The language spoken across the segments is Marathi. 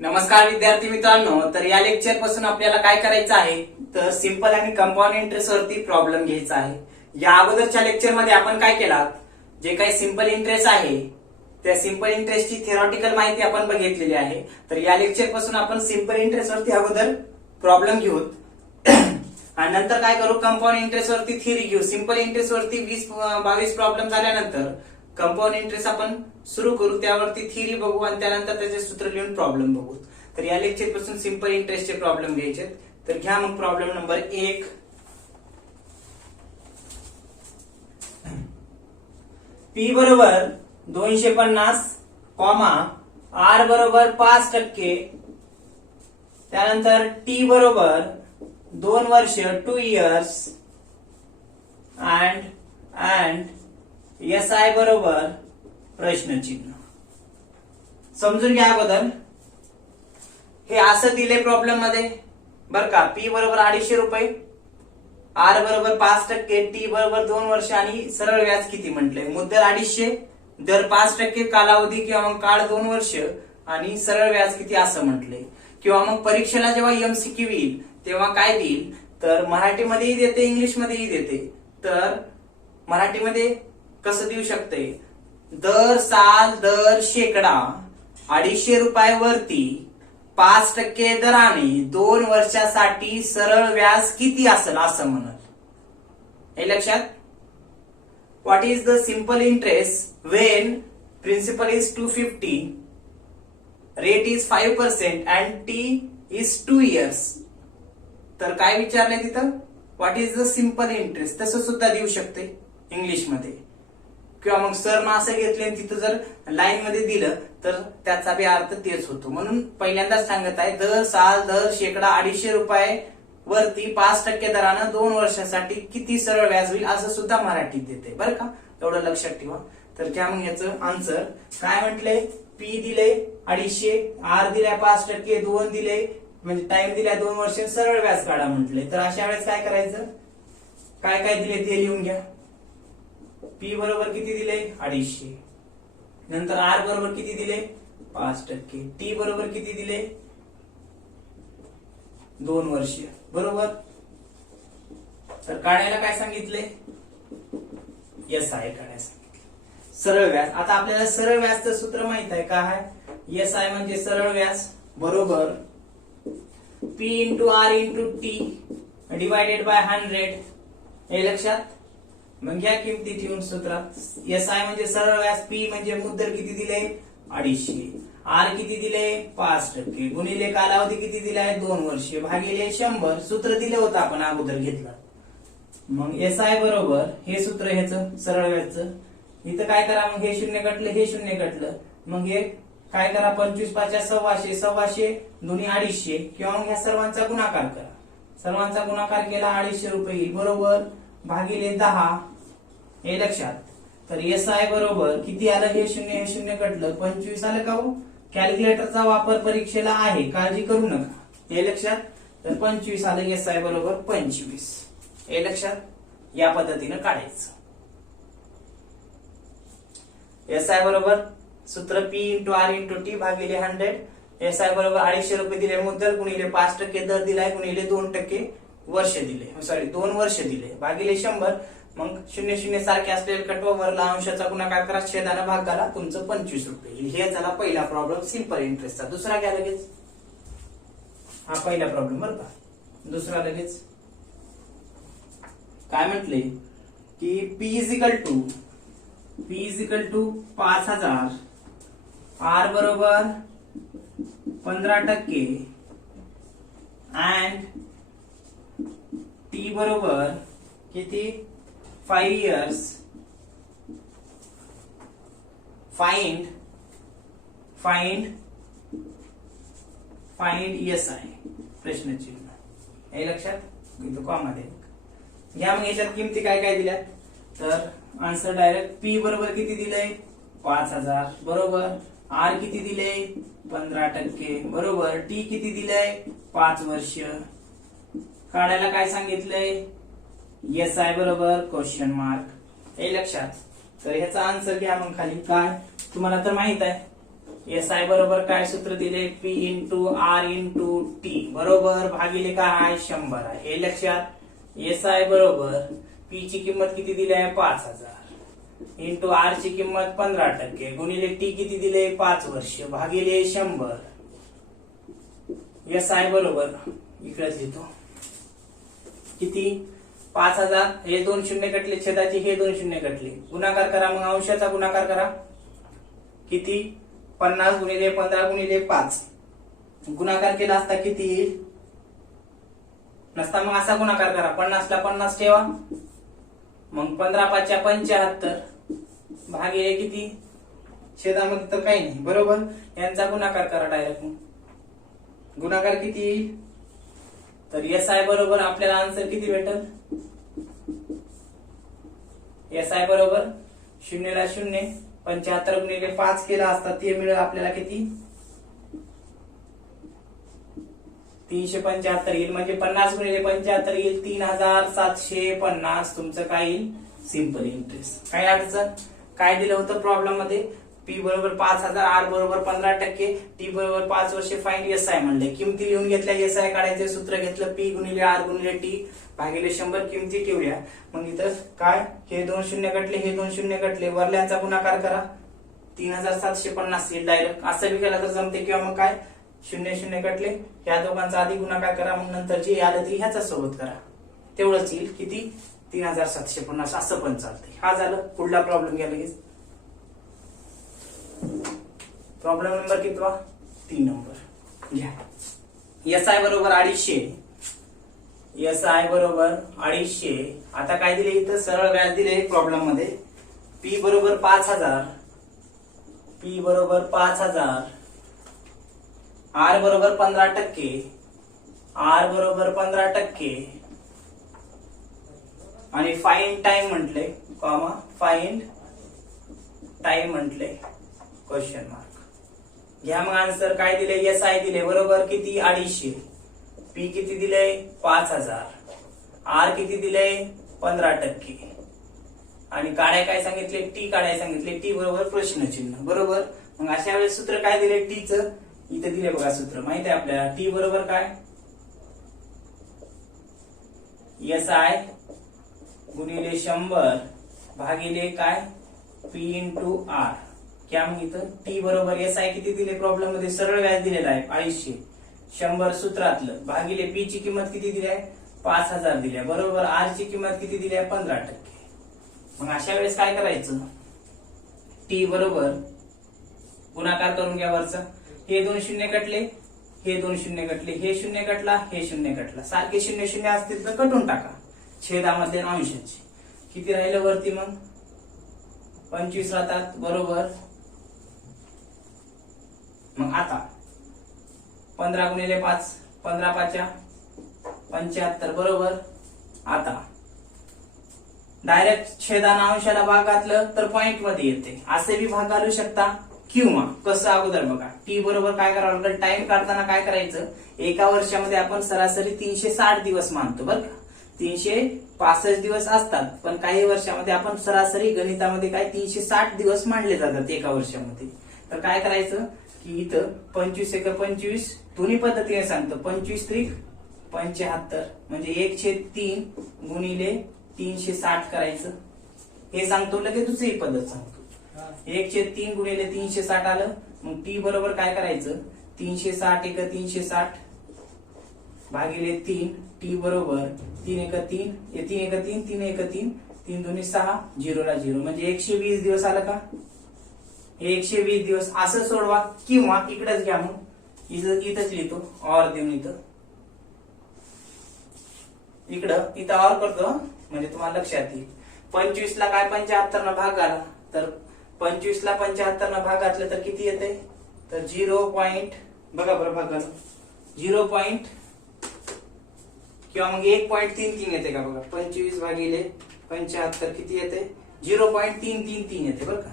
नमस्कार विद्यार्थी मित्रांनो, तर या लेक्चर पासून आपल्याला काय करायचं आहे तर सिंपल आणि कंपाऊंड इंटरेस्ट वरती प्रॉब्लेम घ्यायचा आहे। या अगोदरच्या लेक्चर मध्ये आपण काय केला, जे काही सिंपल इंटरेस्ट आहे त्या सिंपल इंटरेस्टची थेरॉटिकल माहिती आपण बघितलेली आहे। तर या लेक्चर पासून आपण सिंपल इंटरेस्ट वरती अगोदर प्रॉब्लेम घेऊ आणि नंतर काय करू, कंपाऊंड इंटरेस्ट वरती थिअरी घेऊ। सिंपल इंटरेस्ट वरती 20-22 प्रॉब्लेम झाल्यानंतर कंपाऊंड इंटरेस्ट आपण सुरू करू, त्यावरती थिअरी बघू आणि त्यानंतर त्याचे सूत्र लिहून प्रॉब्लेम बघू। तर या लेक्चर पासून सिंपल इंटरेस्टचे प्रॉब्लेम घ्यायचे। तर घ्या मग प्रॉब्लेम नंबर 1। P बरोबर 250, R बरोबर 5%, त्यानंतर T बरोबर 2 वर्ष 2 years and SI बरोबर प्रश्नचिन्ह। समजून घ्या अगोदर, हे असं दिले प्रॉब्लेम मध्ये बर का। P बरोबर 250 रुपये, R बरोबर 5%, T बरोबर 2 वर्ष आणि सरळ व्याज किती म्हटलंय। मुद्दल 250, दर 5%, कालावधी किंवा मग काळ 2 वर्ष आणि सरळ व्याज किती असं म्हटलंय। किंवा मग परीक्षेला जेव्हा MCQ येईल तेव्हा काय देईल, तर मराठीमध्येही देते इंग्लिश मध्येही देते। तर मराठीमध्ये कसं देऊ शकते, दर साल दर शेकडा 250 रुपयावरती 5% दराने 2 वर्षासाठी सरळ व्याज किती असेल असं म्हणत। हे लक्षात, what is the simple interest when principal is 250, rate is 5% and T is 2 years। तर काय विचारलंय तिथं, what is the simple interest, तसं सुद्धा देऊ शकते इंग्लिश मध्ये। किंवा मग सरनं असं घेतले आणि तिथं जर लाईन मध्ये दिलं तर त्याचा बी अर्थ तेच होतो। म्हणून पहिल्यांदाच सांगत आहे, दर साल दर शेकडा 250 रुपयावरती 5% दरानं 2 वर्षासाठी किती सरळ व्याज होईल असं सुद्धा मराठीत देते बरं का, एवढं लक्षात ठेवा। तर क्या मग याचं आन्सर काय म्हटलंय, P दिले 250, R दिलाय 5%, 2 दिले म्हणजे टाइम दिलाय 2 वर्ष, सरळ व्याज काढा म्हटले। तर अशा वेळेस काय करायचं, काय काय दिले ते लिहून घ्या। P बरोबर किती दिले 250, नंतर R बरोबर किती दिले 5%, T बरोबर किती दिले 2 वर्ष बरोबर। तर काढायला काय सांगितले, SI काढायला सांगितले, सरळ व्याज। आता आपल्याला सरळ व्याजचं सूत्र माहित आहे काय आहे, SI म्हणजे सरळ व्याज बरोबर P × R × T divided by 100। हे लक्षात, मग या किमती ठेवून सूत्रात SI म्हणजे सरळ व्याज, P म्हणजे मुद्दल किती दिले 250, R किती दिले 5%, गुणिले कालावधी किती दिलाय 2 वर्ष, भागिले 100। सूत्र दिले होतं आपण अगोदर घेतलं। मग SI बरोबर हे सूत्र ह्याचं सरळ व्याजचं, इथं काय करा, मग हे 0 कटलं हे 0 कटलं, मग हे काय करा 25 × 5 = 125, 125 दोन्ही 250, किंवा मग ह्या सर्वांचा गुणाकार करा। सर्वांचा गुणाकार केला 250 रुपये बरोबर भागिले 10। हे लक्षात, तर SI बरोबर किती आलं, हे 0 हे 0 कटलं 25 आलं का हो। कॅल्क्युलेटरचा वापर परीक्षेला आहे, काळजी करू नका। हे लक्षात, तर 25 आलं SI बरोबर 25। हे लक्षात, या पद्धतीनं काढायचं। SI बरोबर सूत्र P × R × T भागिले 100। SI बरोबर 250 रुपये दिले मुद्दल, गुणिले 5% दर दिलाय, गुणिले 2% वर्ष दिले, 2 वर्ष दिले, भागिले 100। मग 0 0 सारखे असलेले कटवा, वरला अंशाचा गुणाकार करा, छेदानं भागाला तुमचं 25 रुपये। हे झाला पहिला प्रॉब्लेम सिंपल इंटरेस्टचा। दुसरा घ्या लगेच, हा पहिला प्रॉब्लेम बरं का। दुसरा लगेच काय म्हटले की P = 5000, R बरोबर 15% अँड T बरोबर किती 5 years। फाइंड SI प्रश्नचिन्ह। हे लक्षात, इथं कॉमा दे घ्या। मग याच्यात किमती काय काय दिल्यात, तर आन्सर डायरेक्ट P बरोबर किती दिलंय 5000 बरोबर, R किती दिले 15% बरोबर, T किती दिलंय 5 वर्ष। काढायला काय सांगितलंय, SI बरोबर क्वेश्चन मार्क। हे लक्षात, तर ह्याचा आन्सर घ्या मग खाली, काय तुम्हाला तर माहित आहे एस आय बरोबर काय सूत्र दिले, P into R into T बरोबर भागिले काय 100 आहे. हे लक्षात. एस आय बरोबर पी ची किंमत किती दिली आहे 5000 इंटू आर ची किंमत 15% गुणिले टी किती दिले 5 वर्ष भागिले 100. एस आय बरोबर इकडेच लिहितो किती 5000. हे 2 शून्य कटले छेदाची, हे 2 शून्य कटले, गुणाकार करा. मग अंशाचा गुणाकार करा. किती 50 गुणिले 15 गुणिले 5 गुणाकार केला असता किती येईल, नसता मग असा गुणाकार करा. 50 ला 50 ठेवा, मग 15 5 75 भागिले किती छेदामध्ये तर काही नाही बरोबर. यांचा गुणाकार करा डायरेक्ट. मग गुणाकार किती येईल, तर एस आय बरोबर आपल्याला आन्सर किती भेटल, एस आय बरोबर 0 ला 0 75 गुणिले 5 केला असता ते मिळेल आपल्याला किती 375 येईल. म्हणजे 50 गुणिले 75 येईल 3750. तुमचं काय येईल सिंपल इंटरेस्ट. काय अडचण, काय दिलं होतं प्रॉब्लेम मध्ये, पी बरोबर 5000, आर बरोबर 15%, टी बरोबर 5 वर्षे, फाइंड एस आय म्हणले. किमती लिहून घेतल्या, एस आय काढायचे सूत्र घेतलं, पी गुणिले आर गुणिले टी भागिले 100 किमती ठेवल्या. मग इथं काय, हे 2 शून्य कटले, हे 2 शून्य कटले, वरल्यांचा गुणाकार करा 3750 येईल डायरेक्ट. असं बी केलं तर जमते. किंवा मग काय 0 0 कटले, ह्या दोघांचा आधी गुणाकार करा, मग नंतर जे आलं ते ह्याच्या सोबत करा, तेवढंच येईल किती 3750. असं पण चालतंय. हा झालं. पुढला प्रॉब्लेम घ्या लगेच. प्रॉब्लेम नंबर कितवा 3 नंबर घ्या. एस आय बरोबर 250, एस आय बरोबर 250. आता काय दिले इथं सरळ व्याज दिले प्रॉब्लेम मध्ये. पी बरोबर 5000, पी बरोबर 5000, आर बरोबर 15%, आर बरोबर 15% आणि फाइंड टाइम म्हटले, कॉमा फाइंड टाइम म्हटले क्वेश्चन मार्क. घ्या मग आन्सर. काय दिले, एस आय दिले बरोबर किती 250, पी किती दिले 5000, आर किती दिले 15% आणि काढाय काय सांगितले, टी काढाय सांगितले. टी बरोबर प्रश्नचिन्ह बरोबर. मग अशा वेळेस सूत्र काय दिले टी च, इथे दिले बघा सूत्र माहित आहे आपल्याला. टी बरोबर काय एस आय गुणिले 100 भागिले काय पी इंटू आर. क्या मग इथं टी बरोबर एस आय किती दिले प्रॉब्लेम मध्ये, सरळ व्याज दिलेला आहे 250, 100 सूत्रातलं भागिले पी ची किंमत किती दिली आहे 5000 दिल्या बरोबर. आर ची किंमत किती दिली आहे 15%. मग अशा वेळेस काय करायचं, टी बरोबर गुणाकार करून घ्या वरचा. हे 2 शून्य कटले, हे 2 शून्य कटले, हे शून्य कटला, हे शून्य कटला, सारखे 0 0 असतील तर कटून टाका छेदामध्ये अंशाचे. किती राहिलं वरती मग 25 राहतात बरोबर. मग आता 15 गुणिले 5 15 5 75 बरोबर. आता डायरेक्ट छेदाना अंशाला भाग घातलं तर पॉइंट मध्ये येते, असे बी भाग घालू शकता. किंवा कसं अगोदर बघा, टी बरोबर काय करावं लागेल, टाइम काढताना काय करायचं, एका वर्षामध्ये आपण सरासरी 360 दिवस मानतो बरं का. 365 दिवस असतात, पण काही वर्षामध्ये आपण सरासरी गणितामध्ये काय 360 दिवस मानले जातात एका वर्षामध्ये. तर काय करायचं की इथं 25 एक 25 दोन्ही पद्धतीने सांगतो. 25 त्रिक 75 म्हणजे 1/3 गुणिले 360 करायचं. हे सांगतो लगेच दुसरी पद्धत सांगतो. 1/3 गुणिले 360 आलं. मग टी बरोबर काय करायचं, 360 एक 360 भागिले 3. टी बरोबर 3 एक 3, 3 एक 3, 3 एक 3, 3 दोन्ही 6, 0 ला 0 म्हणजे 120 दिवस आलं का. 120 दिवस असं सोडवा. किंवा इकडेच घ्या, मग इथंच लिहितो ऑर देऊन. इथं ऑर करतो म्हणजे तुम्हाला लक्षात येईल. 25 ला काय 75 न भाग घाला, तर 25 ला 75 न भाग घातलं तर किती येते, तर 0. बघा बरं भाग घालून 0. किंवा मग 1.33 येते का बघा. 25 भागिले 75 किती येते 0.333 येते बरं का.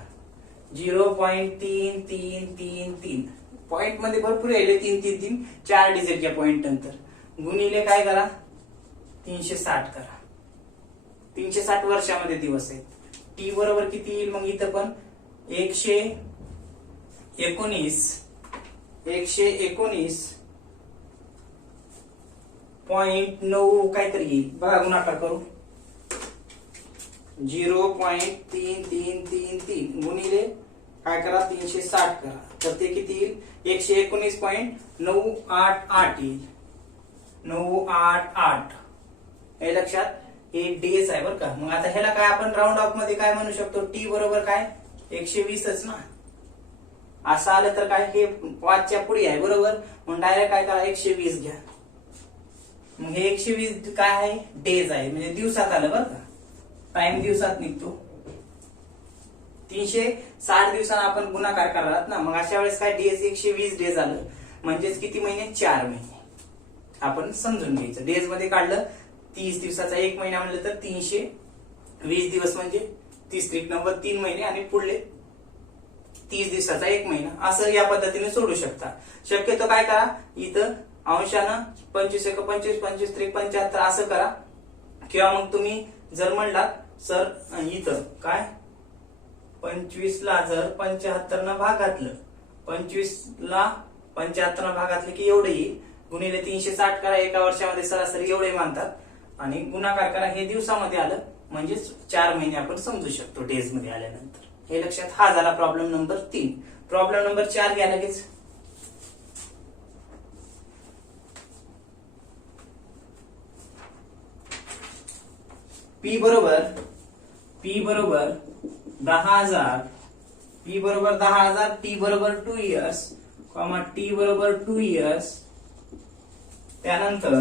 0.3333 पॉइंट मध्ये भरपूर येईल 333 4 डिजिटच्या पॉइंट नंतर. गुणिले काय करा 360 करा. 360 वर्षामध्ये दिवस आहेत. टी बरोबर किती येईल मग इथं पण 100 119.9 काहीतरी येईल बघा, गुणाकार करू. 0.3333 गुणिले काय करा 360 करा, तर ते किती येईल 119.988 येईल. 988 हे लक्षात, हे डेज आहे बरं का. मग आता ह्याला काय आपण राऊंड ऑफ मध्ये काय म्हणू शकतो, टी बरोबर काय 120च ना. असं आलं तर काय हे 5च्या पुढे आहे बरोबर, मग डायरेक्ट काय करा 120 घ्या. मग हे 120 काय आहे डेज आहे, म्हणजे दिवसात आलं बरं का, टाइम दिवसात निघतो. 360 दिवसांना आपण गुणाकार करणार ना, मग अशा वेळेस काय डेज 120 डेज आलं, म्हणजेच किती महिने 4 महिने आपण समजून घ्यायचं. डेज मध्ये काढलं 30 दिवसाचा 1 महिना म्हणलं तर 320 दिवस म्हणजे 30 त्रिक नंबर 3 महिने आणि पुढले 30 दिवसाचा 1 महिना, असं या पद्धतीने सोडू शकता. शक्यतो काय करा इथं अंशानं 25 1 25 25 त्रिक 75 असं करा, किंवा मग तुम्ही जर म्हणलात सर इथं काय 25 ला जर 75 न भाग घातलं, 25 ला 75 न भाग घातलं की एवढं येईल, गुणिले 360 करा, एका वर्षामध्ये सरासरी एवढे मानतात, आणि गुणाकार करा, हे दिवसामध्ये आलं म्हणजेच 4 महिने आपण समजू शकतो डेज मध्ये आल्यानंतर. हे लक्षात. हा झाला प्रॉब्लेम नंबर 3. प्रॉब्लेम नंबर 4 घ्या लगेच. P बरोबर 10,000, P बरोबर 10,000, T बरोबर 2 इयर्स, T बरोबर 2 इयर्स, त्यानंतर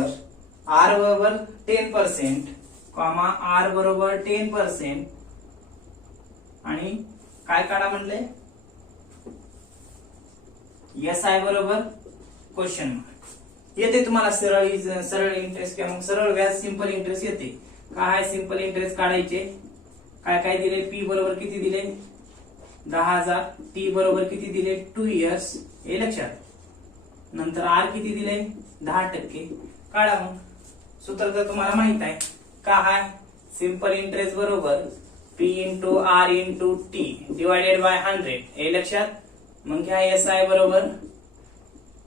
R बरोबर 10%, R बरोबर 10%, आणि काय काढा म्हणले SI बरोबर क्वेश्चन मार्क. येते तुम्हाला सरळ इंटरेस्ट किंवा सरळ व्याज सिंपल इंटरेस्ट येते. काय सिंपल इंटरेस्ट काढायचे, काय काय दिले, P बरोबर किती दिले 10,000, T बरोबर किती दिले 2 इयर्स, हे लक्षात. नंतर R किती दिले 10%, काढा. मग सूत्र तर तुम्हाला माहित आहे का, आहे सिंपल इंटरेस्ट बरोबर P into R into T divided by 100, हे लक्षात. मग घ्या SI बरोबर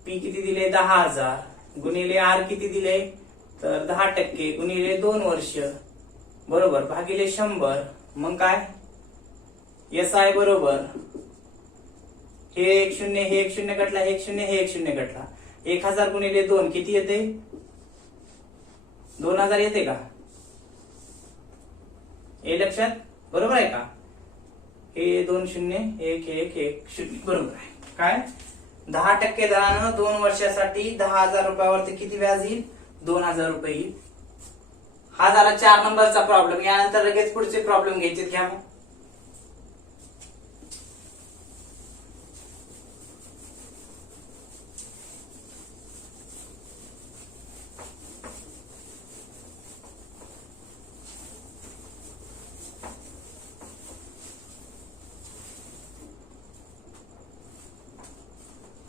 P किती दिले 10,000 गुणिले R किती दिले तर 10% गुणिले 2 वर्ष बरोबर भागिले 100. मग काय SI बरोबर हे 1 0 हे 1 0 कटला, हे 1 0 हे 1 0 कटला, 1000 गुणिले 2 किती येते 2000 येते का, हे लक्षात बरोबर आहे का. हे 2 0 1 1 1 0 बरोबर आहे. काय 10% दरानं 2 वर्षासाठी 10,000 रुपयावरती किती व्याज येईल 2,000 रुपये येईल. हा झाला 4 नंबरचा प्रॉब्लेम. यानंतर लगेच पुढचे प्रॉब्लेम घ्यायचे. घ्या मग.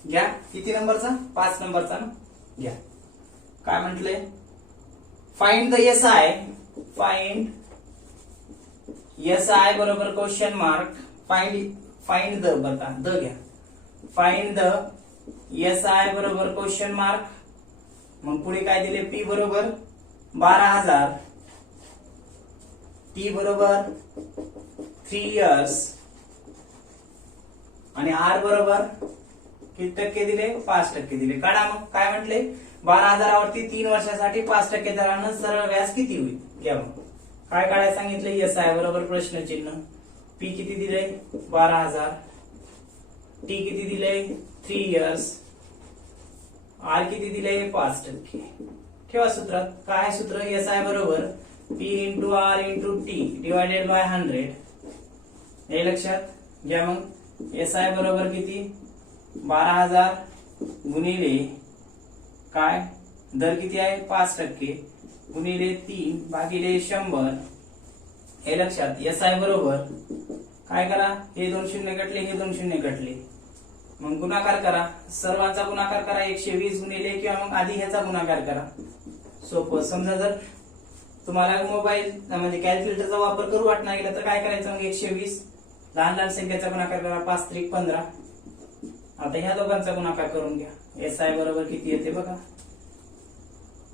घ्या किती नंबरचा 5 नंबरचा ना घ्या. काय म्हटले find the SI, find SI बरोबर क्वेश्चन मार्क, फाइंड द बघा द घ्या, फाइंड द SI बरोबर क्वेश्चन मार्क. मग पुढे काय दिले P बरोबर 12,000, T बरोबर 3 इयर्स आणि R बरोबर किती टक्के दिले 5% दिले. काढा मग. काय म्हटले 12,000 वरती 3 वर्षासाठी 5% दरानं सरळ व्याज किती होईल. घ्या मग. काय काढायला सांगितलं SI बरोबर प्रश्नचिन्ह. P किती दिले 12,000, T किती दिले 3 इयर्स, R किती दिले 5%. ठेवा सूत्रात. काय सूत्र SI बरोबर P into R into T divided by 100, हे लक्षात घ्या. मग SI बरोबर किती 12,000 गुणिले काय दर किती आहे 5% गुणिले 3 भागिले 100, हे लक्षात. SI बरोबर काय करा, हे 2 शून्य कटले, हे 2 शून्य कटले, मग गुणाकार करा. सर्वांचा गुणाकार करा 120 गुणिले, किंवा मग आधी ह्याचा गुणाकार करा. सोपं. समजा जर तुम्हाला मोबाईल म्हणजे कॅल्क्युलेटरचा वापर करू वाटणार गेला तर काय करायचं, मग 120 लहान लहान संख्येचा गुणाकार करा, 5 त्रिक 15 आता ह्या दोघांचा गुणाकार करून घ्या. SI बरोबर किती येते बघा,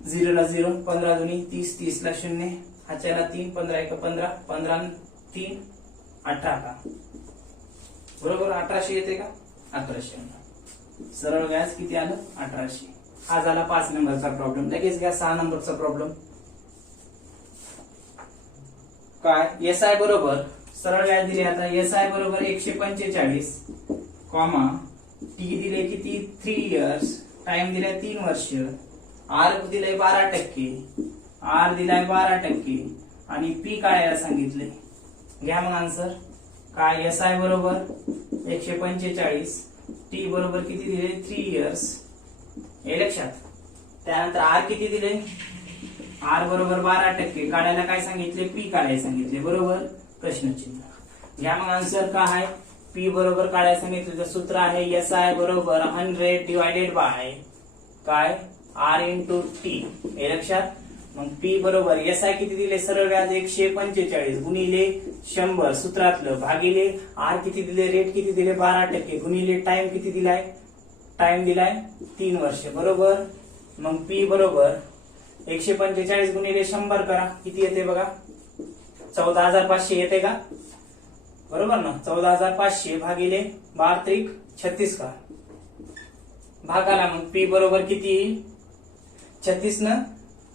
0 ला 0, 15 दुनी 30, 30 ला 0, हाच्याला 3, 15 1 15, 15 3 18 का बरोबर 1800 येते का, 1800. सरळ व्याज किती आलं, 1800. हा झाला 5 नंबरचा प्रॉब्लेम. लगेच घ्या 6 नंबरचा प्रॉब्लेम. काय, SI बरोबर सरळ व्याज दिले. आता SI बरोबर 145 कॉमा टी दिले किती 3 इयर्स, टाइम दिलाय 3 वर्ष, आर दिलाय 12%, आर दिलाय 12% आणि पी काढायला सांगितले. घ्या मग आन्सर. काय, SI बरोबर 145, टी बरोबर किती दिले 3 इयर्स, हे लक्षात. त्यानंतर आर किती दिले, आर बरोबर 12%, काढायला काय सांगितले, पी काढायला सांगितले बरोबर, प्रश्नचिन्ह. घ्या मग आन्सर. काय आहे, पी बरोबर काढायला सांगितलं. सूत्र आहे SI बरोबर 100 डिवायडेड बाय काय, आर इंटू टी, हे लक्षात. मग पी बरोबर SI किती दिले, सरळ व्याज 145 गुणिले 100 सूत्रातलं भागिले आर किती दिले, रेट किती दिले 12% गुणिले टाइम किती दिलाय, टाइम दिलाय 3 वर्ष बरोबर. मग पी बरोबर 145 गुणिले 100 करा, किती येते बघा, 14,500 येते का बरोबर ना. 14,500 भागिले 12 त्रिक 36 का भागाला. मग पी बरोबर किती येईल, 36 न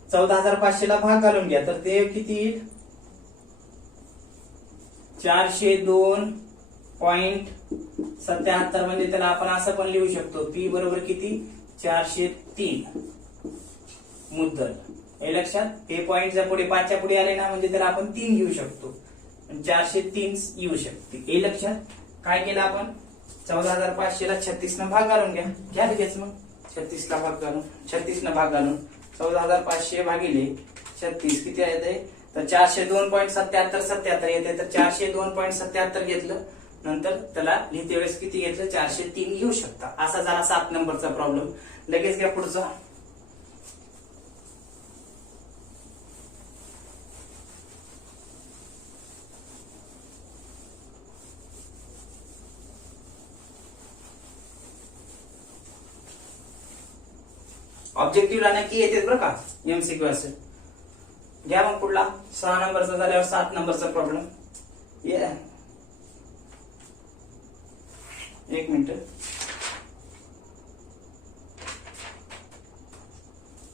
14,500 ला भाग घालून घ्या तर ते किती येईल, 402.77. म्हणजे त्याला आपण असं पण लिहू शकतो, पी बरोबर किती 403 मुद्दल, हे लक्षात. हे पॉइंटच्या पुढे 5च्या पुढे आले ना म्हणजे त्याला आपण 3 घेऊ शकतो, 403 येऊ शकते, हे लक्षात. काय केलं आपण, 14,500 ला 36 न भाग घालून घ्या. घ्या लगेच मग 36 ला भाग घालून, 36 न भाग घालून 14,500 भागिले 36 किती येते, तर 402.77 येते. तर 402.77 घेतलं, नंतर त्याला लिहिते वेळेस किती घेतलं, 403 घेऊ शकता. असा झाला 7 नंबरचा प्रॉब्लेम. लगेच घ्या पुढचा. ऑब्जेक्टिव्हला नक्की येते बरं का, MCQ असेल. घ्या मग पुढला 6 नंबरचा झाल्यावर 7 नंबरचा प्रॉब्लेम. एक मिनिट.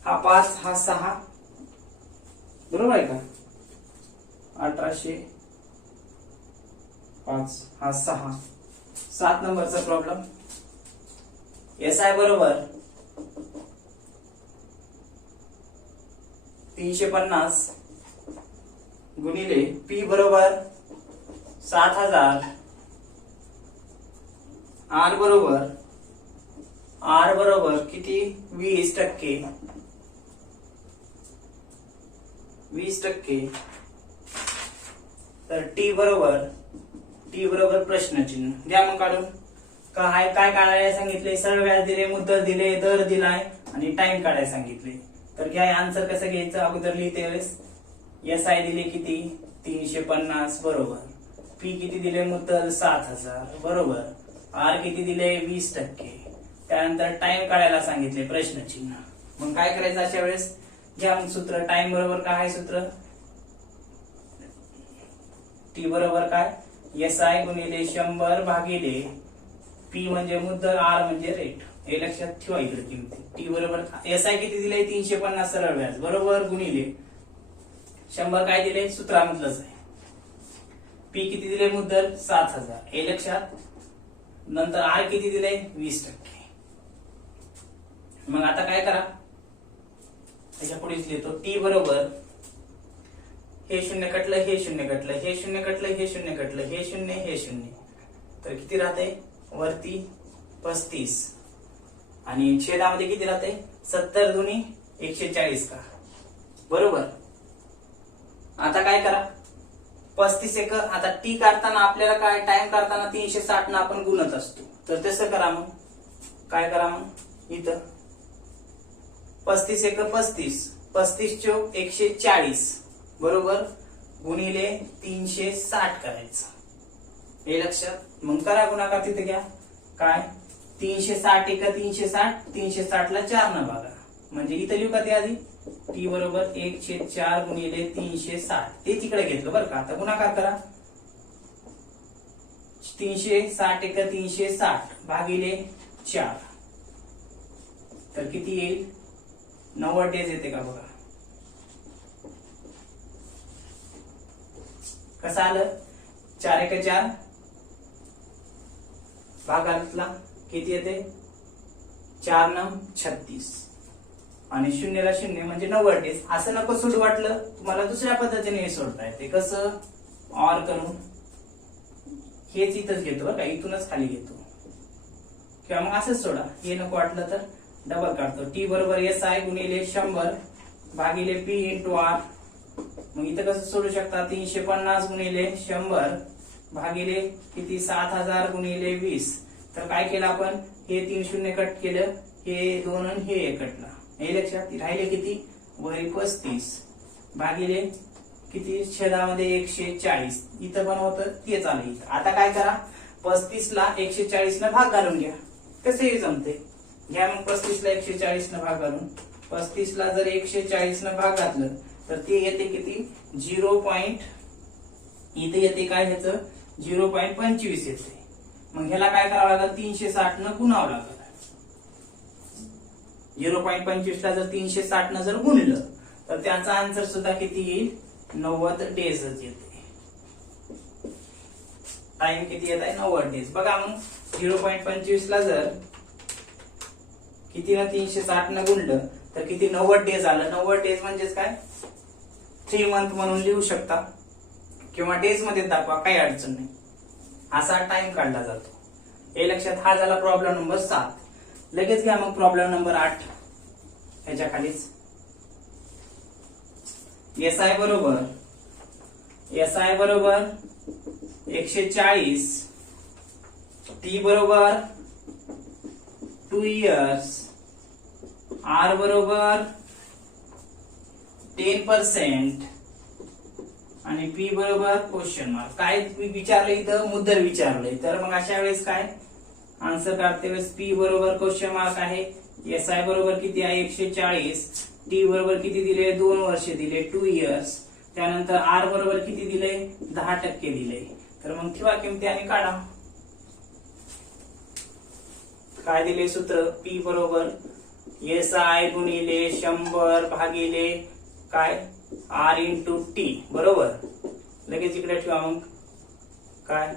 हा 5, हा 6 बरोबर आहे का, 1805, हा 6. 7 नंबरचा प्रॉब्लेम. SI बरोबर 350 गुणिले पी बरोबर 7,000, आर बरोबर किती 20%, 20%. तर टी बरोबर प्रश्नचिन्ह. घ्या मग काढून. काय काढायला सांगितले, सरळ व्याज दिले, मुद्दल दिले, दर दिलाय आणि टाइम काढायला सांगितले. तर घ्या आन्सर कसं घ्यायचं, अगोदर लिहिते वेळेस SI दिले किती 350 बरोबर, पी किती दिले मुद्दल 7,000 बरोबर, आर किती दिले 20%, त्यानंतर टाइम काढायला सांगितले प्रश्नचिन्ह. मग काय करायचं अशा वेळेस, घ्या मग सूत्र. टाइम बरोबर काय आहे सूत्र, टी बरोबर काय SI गुणिले 100 भागिले पी म्हणजे मुद्दल, आर म्हणजे रेट, हे लक्षात ठेवा. इकडे किमती टी बरोबर SI किती दिले 350 सरळ व्याज बरोबर गुणिले 100 काय दिले सूत्रामधलंच आहे, पी किती दिले मुद्दल 7,000, हे लक्षात. नंतर आर किती दिले 20%. मग आता काय करा, त्याच्या पुढेच लिहितो. टी बरोबर हे 0 कटलं, हे 0 कटलं, हे 0 कटलं, हे 0 कटलं, हे 0, हे 0, तर किती राहते वरती 35 आणि छेदामध्ये किती राहते 70 दुनी 140 का बरोबर. आता काय करा, 35 एक. आता टी काढताना आपल्याला काय, टाइम काढताना 360 ना आपण गुणत असतो, तर तसं करा. मग काय करा, मग इथं 35 एक 35, 35 चौक 140 बरोबर गुणिले 360 करायचं, हे लक्षात. मग करा गुणाकार, तिथे घ्या काय 360 एका 360, 360 ला 4 न भागा, म्हणजे इथं लिहू का ते आधी टी बरोबर 1/4 गुणिले 360, ते तिकडे घेतलं बरं का. आता गुणाकार करा. 360 एका 360 भागिले 4, तर किती येईल? 90 डेज येते का बघा. कसं आलं? 4 एका 4 भागातला किती येते? 4 9 36 आणि 0 ला 0 म्हणजे 90 डेज. असं नको सोडू वाटलं तुम्हाला दुसऱ्या पद्धतीने सोडता येते. कसं? ऑर करून हेच इथंच घेतो बरं का, इथूनच खाली घेतो, किंवा मग असंच सोडा. हे नको वाटलं तर डबल काढतो. टी बरोबर SI गुणिले 100 भागिले P इंटू R. मग इथं कसं सोडू शकता? 350 गुणिले 100 भागिले किती? 7000 गुणिले 20. तर काय केलं आपण? हे 3 शून्य कट केलं, हे 2 आणि हे 1 कटला. हे लक्षात राहिले किती? वरी 35 भागिले किती? छेदामध्ये 140. इथं पण होतं तेच आलं इथं. आता काय करा? 35 ला 140 न भाग घालून घ्या. कसे जमते? घ्या मग 35 ला 140 न भाग घालून. 35 ला जर 140 न भाग घातलं तर ते येते किती? 0. इथे येते काय ह्याचं? 0.25 येते. मग ह्याला काय करावं लागेल? 360 न गुणावं लागेल. 0.25 ला जर 360 न जर गुणलं तर त्याचा आन्सर सुद्धा किती येईल? 90 डेजच येते. टाइम किती येत आहे? 90 डेज. बघा मग 0.25 ला जर किती ना 360 न गुणलं तर किती? 90 डेज आलं. 90 डेज म्हणजेच काय? 3 मंथ म्हणून लिहू शकता किंवा डेज मध्ये दाखवा, काही अडचण नाही. असा टाइम काढला जातो. हे लक्षात. हा झाला प्रॉब्लेम नंबर 7. लगेच घ्या मग प्रॉब्लेम नंबर 8. ह्याच्या खालीच SI बरोबर 140, T बरोबर 2 years, R बरोबर 10% आणि P बरोबर क्वेश्चन मार्क. काय विचारलं इथं? मुद्दल विचारलंय. तर मग अशा वेळेस काय आन्सर काढते वेळेस P बरोबर क्वेश्चन मार्क आहे. SI बरोबर किती आहे? 140. T बरोबर किती दिले? 2 वर्ष दिले, 2 years. त्यानंतर R बरोबर किती दिले? 10% दिले. तर मग ठेवा किमती आणि काढा. काय दिले सूत्र? P बरोबर SI गुणिले 100 भागिले काय? R इंटू T बरोबर. लगेच इकडे ठेवा. मग काय?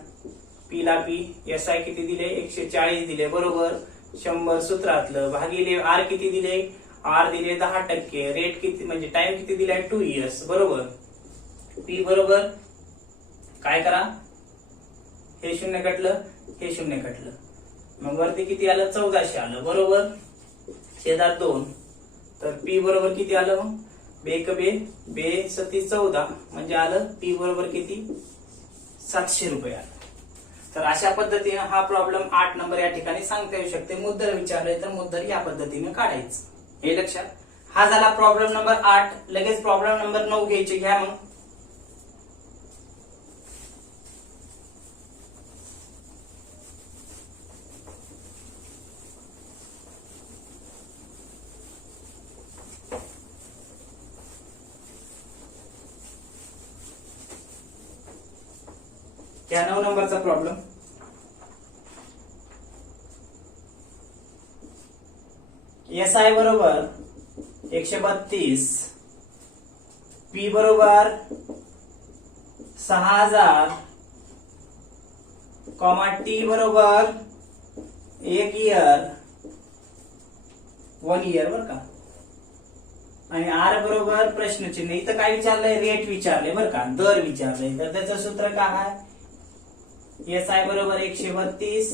P ला P, SI किती दिले? 140 दिले बरोबर. 100 सूत्रातलं भागिले R किती दिले? R दिले 10%. रेट किती म्हणजे टाइम किती दिलाय? 2 years बरोबर. P बरोबर काय करा? हे 0 कटलं, हे 0 कटलं, मग वरती किती आलं? 1400 आलं बरोबर. छेदात 2. तर P बरोबर किती आलं? मग बे 14 म्हणजे आलं P बरोबर किती? 700 रुपये आलं. तर अशा पद्धतीने हा प्रॉब्लेम 8 नंबर या ठिकाणी सांगता येऊ शकते. मुद्दल विचारले तर मुद्दल या पद्धतीने काढायचं. हे लक्षात. हा झाला प्रॉब्लेम नंबर 8. लगेच प्रॉब्लेम नंबर 9 घ्यायचे. घ्या मग. या 9 नंबरचा प्रॉब्लेम. SI बरोबर 132, P बरोबर 6000, T बरोबर 1 year, 1 year बर का. आणि R बरोबर प्रश्नचिन्ह. इथं काय विचारलंय? रेट विचारले बर का, दर विचारले. तर त्याचं सूत्र काय आहे? SI बरोबर 132,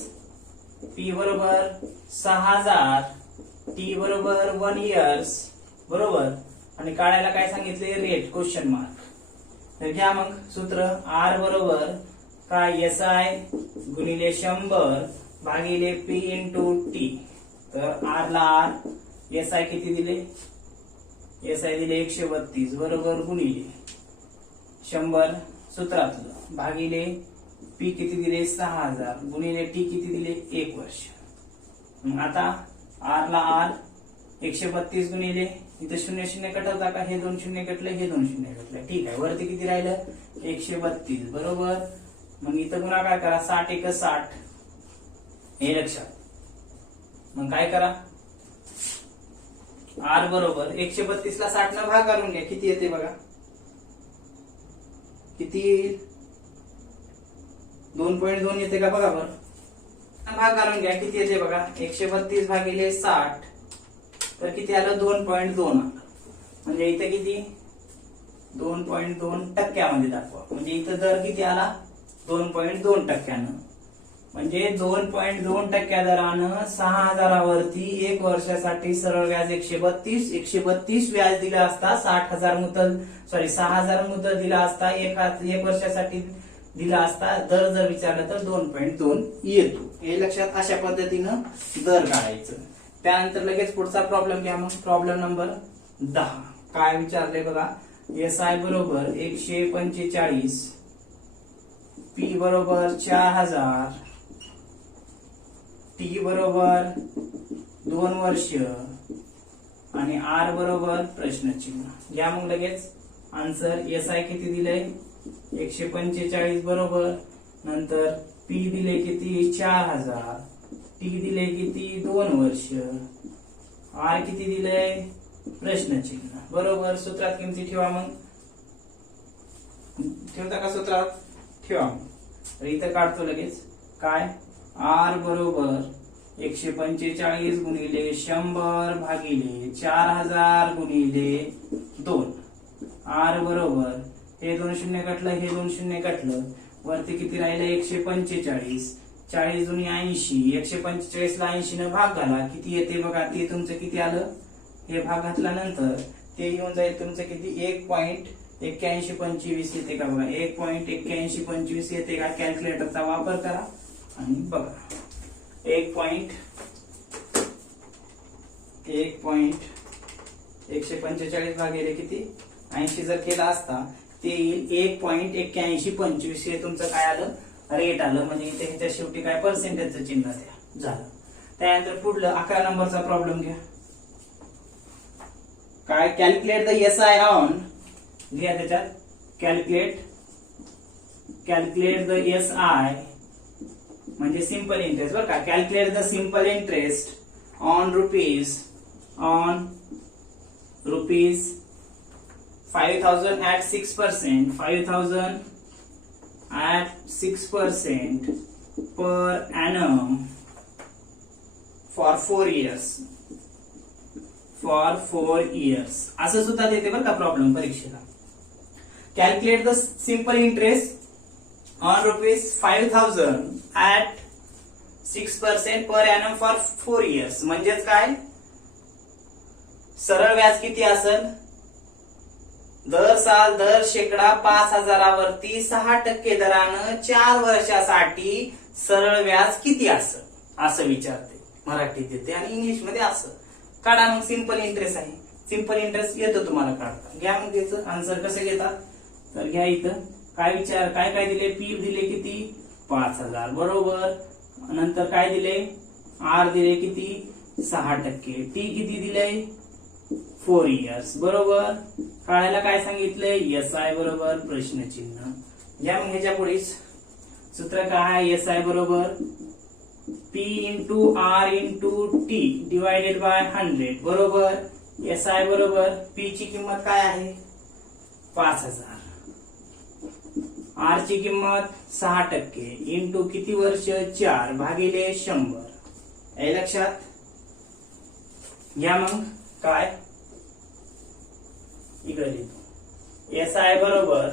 P बरोबर 6000, T बरोबर 1 years बरोबर. आणि काढायला काय सांगितले? Rate question mark. तर घ्या मग सूत्र. R बरोबर काय? SI गुणिले 100 भागिले P इंटू T. तर R ला R, SI किती दिले? SI दिले 132 बरोबर गुणिले 100 सूत्रातलं भागिले P किती दिले? 6000 गुणिले T किती दिले? 1 वर्ष. मग आता आर ला आर 132 गुणिले इथे 0 0 कटवता का, हे 2 शून्य कटले, हे 2 शून्य कटले, ठीक आहे. वरती किती राहिलं 132 बरोबर. मग इथं गुणाकार करा, 60 एक 60 हे लक्षात. मग काय करा, आर बरोबर 132 ला 60 न भाग करून घ्या, किती येते बघा, किती येईल 2.2 येते का बघा बरं. भाग करून घ्या, किती येते बघा 132 भागिले 60 तर किती आलं 2.2. म्हणजे इथे किती 2.2 टक्क्यामध्ये दाखवा. म्हणजे इथं दर किती आला 2.2 टक्क्यानं. म्हणजे 2.2 टक्क्या दरानं 6,000 वरती 1 वर्षासाठी सरळ व्याज 132 व्याज दिला असता, 60,000 मुदत 6,000 मुदत दिला असता, 1 वर्षासाठी दिला असता, दर जर विचारलं तर 2.2 येतो. हे लक्षात. अशा पद्धतीनं दर काढायचं. त्यानंतर लगेच पुढचा प्रॉब्लेम घ्या. मग प्रॉब्लेम नंबर 10 काय विचारले बघा, SI बरोबर 145, P बरोबर 4,000, T बरोबर 2 वर्ष आणि R बरोबर प्रश्नचिन्ह. घ्या मग लगेच आन्सर. SI किती दिलंय 145 बरोबर, नंतर P दिले किती 4,000, T दिले किती 2 वर्ष, R किती दिलंय प्रश्नचिन्ह बरोबर. सूत्रात किमती ठेवा. मग ठेवता का सूत्रात, ठेवा. तर इथं काढतो लगेच. काय R बरोबर 145 गुणिले 100 भागिले 4,000 गुणिले 2. R बरोबर हे 2 शून्य कटलं, हे 2 शून्य कटलं, वरती किती राहिलं 145, 40 दुनी 80, 145 ला 80 न भाग घाला, किती येते बघा, ते तुमचं किती आलं, हे भाग घातल्यानंतर ते येऊन जाईल तुमचं किती 1.8125 येते का बघा, 1.8125 येते का. कॅल्क्युलेटरचा वापर करा आणि बघा 1.145 भागिले किती 80 जर केला असता ते येईल 1.8125. हे तुमचं काय आलं रेट आलं. म्हणजे इथे ह्याच्या शेवटी काय पर्सेंटेजचं चिन्ह झालं. त्यानंतर पुढलं 11 नंबरचा प्रॉब्लेम घ्या. काय कॅल्क्युलेट द SI ऑन, घ्या त्याच्यात कॅल्क्युलेट द SI म्हणजे सिंपल इंटरेस्ट बरं का. Calculate the simple interest on rupees 5,000 at 6%, 5,000 at 6% per annum for 4 years. असं सुद्धा देते बरं का प्रॉब्लेम परीक्षेला. Calculate the simple interest on rupees 5,000 at 6% per annum for 4 years. म्हणजेच काय, सरळ व्याज किती असेल, दर साल दर शेकडा 5,000 वरती 6% दरानं 4 वर्षासाठी सरळ व्याज किती असेल असं विचारते. मराठीत देते आणि इंग्लिश मध्ये असं काढा. मग सिंपल इंटरेस्ट आहे, सिंपल इंटरेस्ट येतो तुम्हाला काढता. घ्या मग त्याचं आन्सर कसं घेतात. तर घ्या इथं काय विचार, काय दिले, पी दिले किती 5,000 बरोबर, नंतर काय दिले आर दिले किती 6%, टी किती दिले 4 years बरोबर. काढायला काय सांगितलंय SI बरोबर प्रश्नचिन्ह. घ्या मग ह्याच्या पुढेच सूत्र काय, SI बरोबर P into R into T divided by 100 बरोबर. SI बरोबर P ची किंमत काय आहे 5,000, R ची किंमत 6% इंटू किती वर्ष 4 भागिले 100. हे लक्षात घ्या. मग काय इकडे लिहितो SI बरोबर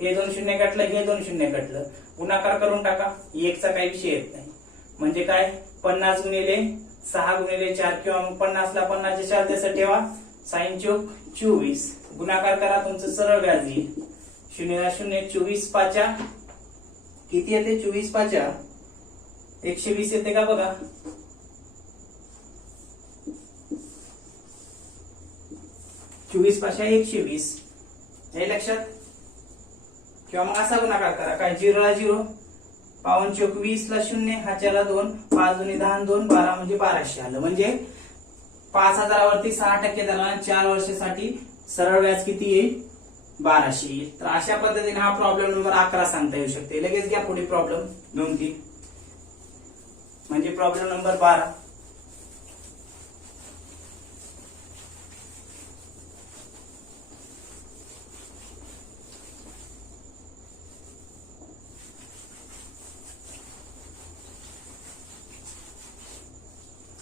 हे 2 शून्य कटलं, हे 2 शून्य कटलं, गुणाकार करून टाका, एकचा काही विषय येत नाही. म्हणजे काय 50 गुणिले 6 गुणिले 4 किंवा 50 ला 50 चे 4 तसं ठेवा, साइन चौक 24 गुणाकार करा, तुमचं सरळ व्याज येईल 0 ला 0 24 पाचा किती येते 24 पाचा 120 येते का बघा. 24 पाशा 120 हे लक्षात. किंवा मग असा गुणाकार करा, काय 0 ला 0 पाऊण चोक 20 ला 0, हाच्याला 2, 5 दुनी 10, 2 12 म्हणजे 1200 आलं. म्हणजे 5000 वरती 6% दराने 4 वर्षासाठी सरळ व्याज किती येईल? 1200 येईल. तर अशा पद्धतीने हा प्रॉब्लेम नंबर 11 सांगता येऊ शकते. लगेच घ्या पुढे प्रॉब्लेम 2-3, म्हणजे प्रॉब्लेम नंबर 12.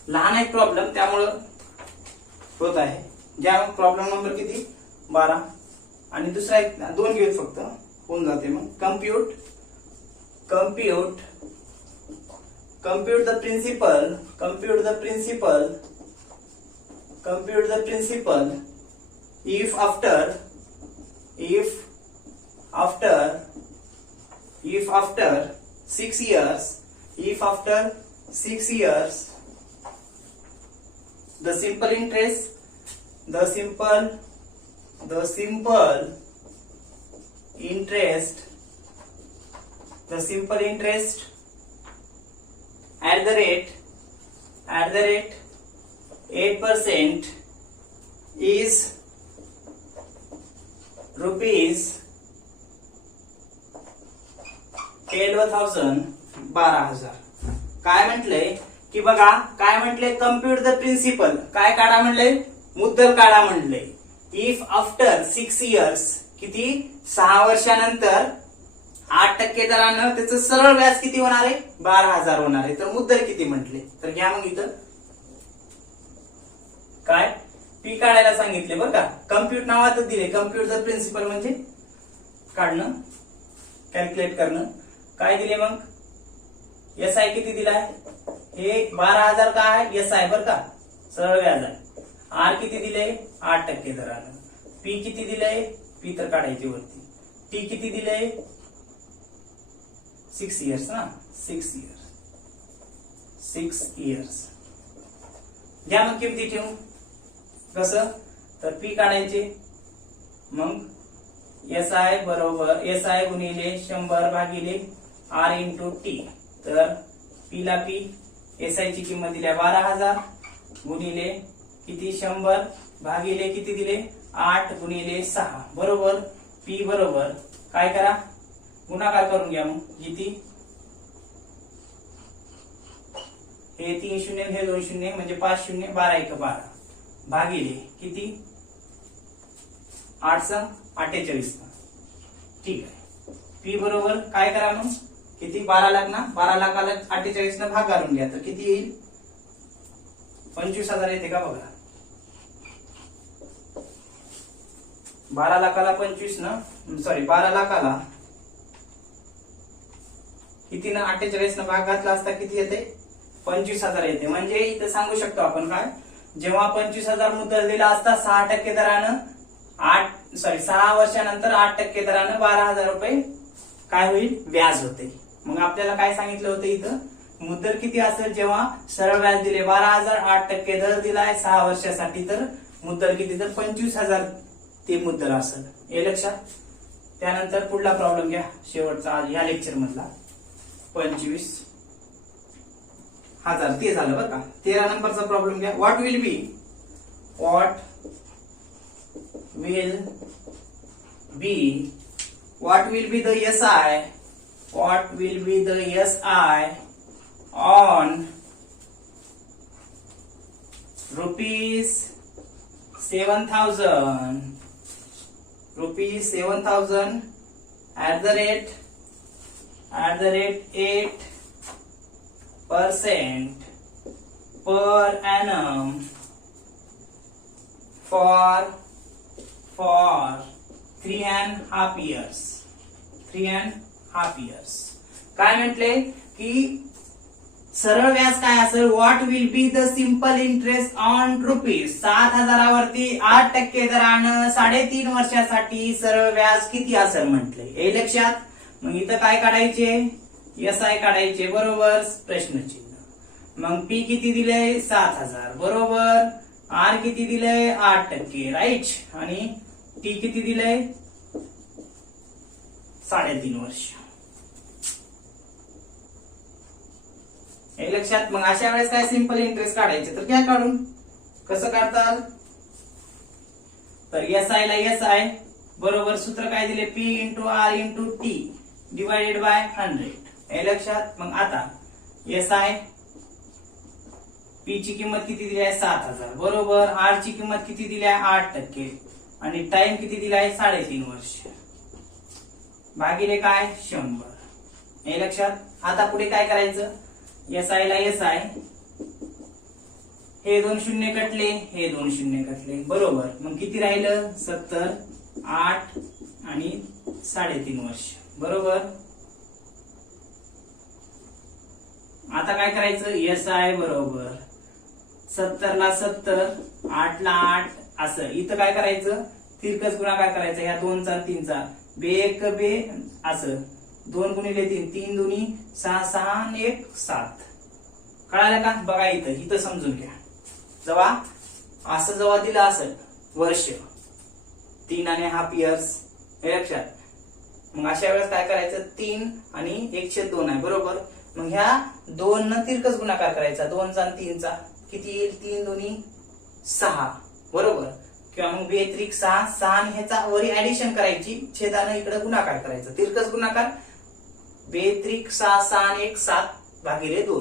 लहान एक प्रॉब्लेम त्यामुळं होत आहे. घ्या मग प्रॉब्लेम नंबर किती? 12. आणि दुसरा एक 2 घेऊ फक्त, होऊन जाते मग. Compute the principal if after 6 years the simple interest at the rate 8% is rupees 12,000. काय म्हटलंय की बघा, काय म्हटलंय? Compute the principal. काय काढा म्हणलंय? मुद्दल काढा म्हणलंय. इफ आफ्टर 6 years, किती? 6 वर्षानंतर 8% दरानं त्याचं सरळ व्याज किती होणार आहे? 12,000 होणार आहे. तर मुद्दल किती म्हटले? तर घ्या मग इथं काय पी काढायला सांगितले बरं का. कम्प्युट नावातच दिले. कम्प्युट द प्रिन्सिपल म्हणजे काढणं, कॅल्क्युलेट करणं. काय दिले मग? एस आय किती दिलाय? हे 12,000 काय आहे? एस आय बरं का, सरळ व्याज आहे. आर किती दिले? 8% दरानं. पी किती दिलंय? पी तर काढायची वरती. टी किती दिलंय? 6 years ना, 6 years. घ्या मग किमती ठेवून. कसं? तर पी काढायचे. मग एस आय बरोबर एस आय गुणिले 100 भागिले आर इंटू टी. तर पी ला पी, एस आय ची किंमत दिल्या 12,000 गुणिले किती? 100 भागिले किती दिले? 8 गुणिले 6 बरोबर. पी बरोबर काय करा? गुणाकार करून घ्या. मग किती? हे 3 शून्य, हे 2 शून्य, म्हणजे 5 शून्य, 12 1 12 भागिले किती? 8 संग 48. ठीक आहे. पी बरोबर काय करा मग? किती? 12 लाख ना, 12 लाखाला 48 न भाग करून घ्या. तर किती येईल? 25,000 येते का बघा. 12 लाखाला 25 न, सॉरी 12 लाखाला किती ना 48 न भाग घातला असता किती येते? 25,000 येते. म्हणजे इथं सांगू शकतो आपण काय, जेव्हा 25,000 मुद्दल दिला असता 6% दरानं 6 वर्षानंतर 8% दरानं 12,000 रुपये काय होईल? व्याज होते. मग आपल्याला काय सांगितलं होतं इथं? मुद्दल किती असेल जेव्हा सरळ व्याज दिले 12,000, 8% दर दिलाय 6 वर्षासाठी, तर मुद्दल किती? तर 25,000 ते मुद्दल असेल. हे लक्षात. त्यानंतर पुढला प्रॉब्लेम घ्या, शेवटचा ह्या लेक्चर मधला. 25,000 ते झालं बरं का. 13 नंबरचा प्रॉब्लेम घ्या. What will be the S I on rupees 7,000 at the rate 8% per annum for 3.5 years. काय म्हटले की सरळ व्याज काय असेल? What will be the simple interest on rupees 7,000 वरती 8% दरानं 3.5 वर्षासाठी सरळ व्याज किती असेल म्हटले. हे लक्षात. मग इथं काय काढायचे? एस आय काढायचे बरोबर, प्रश्नचिन्ह. मग पी किती दिलंय? 7,000 बरोबर. आर किती दिलंय? 8%, राईट. आणि टी किती दिलंय? 3.5 वर्ष. हे लक्षात. मग अशा वेळेस काय सिंपल इंटरेस्ट काढायचे तर घ्या काढून. कसं काढताल तर SI ला SI बरोबर सूत्र काय दिले P into R into T divided by 100. हे लक्षात. मग आता SI P ची किंमत किती दिली आहे 7000 बरोबर. R ची किंमत किती दिली आहे 8% आणि टाइम किती दिला आहे 3.5 वर्ष भागिले काय 100. हे लक्षात. आता पुढे काय करायचं SI ला SI हे 2 शून्य कटले हे 2 शून्य कटले बरोबर. मग किती राहिलं 70 8 आणि 3.5 वर्ष बरोबर. आता काय करायचं SI बरोबर 70 ला 70 8 ला 8 असं. इथं काय करायचं तिरकस गुणाकार करायचा ह्या 2 चा 3 चा बे एक बे असं 2 गुणिले 3 3 दुनी 6 6 आणि 1 7. कळालं का. बघा इथं इथं समजून घ्या. जेव्हा असं जेव्हा दिलं असेल वर्ष 3.5 इयर्स हे लक्षात. मग अशा वेळेस काय करायचं 3 आणि 1/2 आहे बरोबर. मग ह्या 2 न तिरकस गुणाकार करायचा 2 चा 3 चा किती येईल 3 दुनी 6 बरोबर. किंवा मग बेत्रिक 6 6 आणि ह्याचा वरी ऍडिशन करायची छेदानं इकडे गुणाकार करायचा तिरकस गुणाकार बेत्रिक 6 6 आणि 1 7 भागिले 2.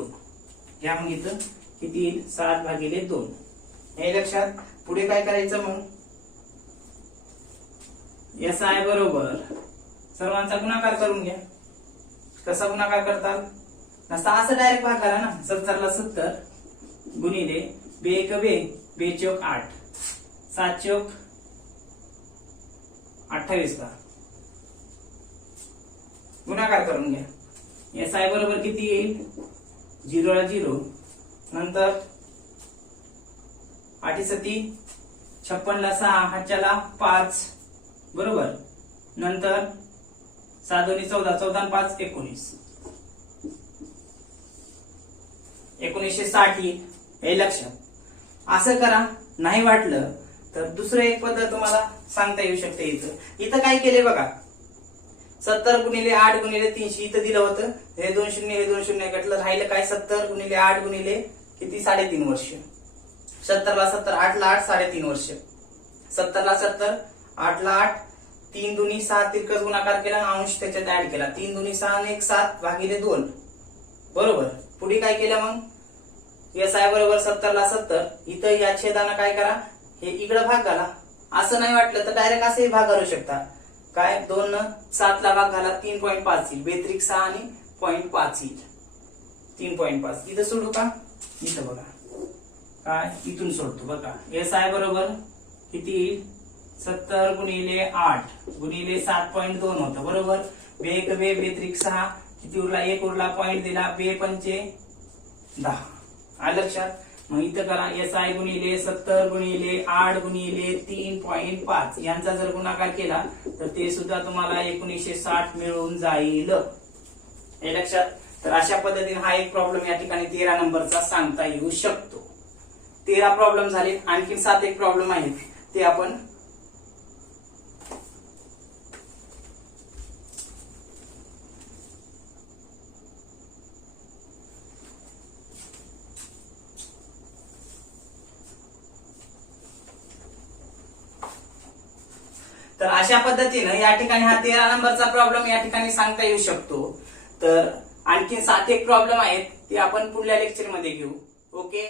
घ्या मग इथं किती येईल 7 भागिले 2. हे लक्षात. पुढे काय करायचं मग SI बरोबर सर्वांचा गुणाकार करून घ्या. कसा गुणाकार करताल नसता असं डायरेक्ट भाग करा ना. 70 ला 70 गुणिले बे एक बे बे चौक 8 7 चौक 28 का गुणाकार करून घ्या. SI बरोबर किती येईल 0 ला 0 नंतर 8 7 56 ला 6 हातच्याला 5 बरोबर. नंतर 7 2 14 14 आणि 5 19 1960 हे लक्षात. असं करा. नाही वाटलं तर दुसरं एक पद्धत तुम्हाला सांगता येऊ शकते. इथं काय केले बघा 70 गुणिले 8 गुणिले 300 इथं दिलं होतं हे 2 शून्य हे 2 शून्य कटलं राहिलं काय 70 गुणिले 8 गुणिले किती 3.5 वर्ष. 70 ला 70 8 ला 8 3.5 वर्ष. 70 ला 70 8 ला 8 3 दुनी 6 तिरकस गुणाकार केला अंश त्याच्यात ऍड केला 3 दुनी 6 आणि 1 7 भागिले 2 बरोबर. पुढे काय केलं मग SI बरोबर 70 ला 70 इथं या छेदानं काय करा हे इकडं भाग घाला. असं नाही वाटलं तर डायरेक्ट असंही भाग घालू शकता. काय 2 न 7 ला भाग घाला 3.5 येईल बेत्रिक 6 आणि 0.5 येईल 3.5. इथं सोडू का इथं बघा काय इथून सोडतो बघा. SI बरोबर किती येईल 70 गुणिले 8 गुणिले 7.2 होतं बरोबर. बे एक बे बेत्रिक 6 किती उरला 1 उरला पॉईंट दिला बे पंचे 10. आलं लक्षात. मग इथं करा SI गुणिले 70 गुणिले 8 गुणिले 3.5 यांचा जर गुणाकार केला तर ते सुद्धा तुम्हाला 1960 मिळून जाईल. हे लक्षात. तर अशा पद्धतीने हा एक प्रॉब्लेम या ठिकाणी 13 नंबरचा सांगता येऊ शकतो. 13 प्रॉब्लेम झाले. आणखी 7 एक प्रॉब्लेम आहेत ते आपण तर अशा पद्धतीनं या ठिकाणी हा 13 नंबरचा प्रॉब्लेम या ठिकाणी सांगता येऊ शकतो. तर आणखी 7 एक प्रॉब्लेम आहेत ते आपण पुढल्या लेक्चर मध्ये घेऊ. ओके.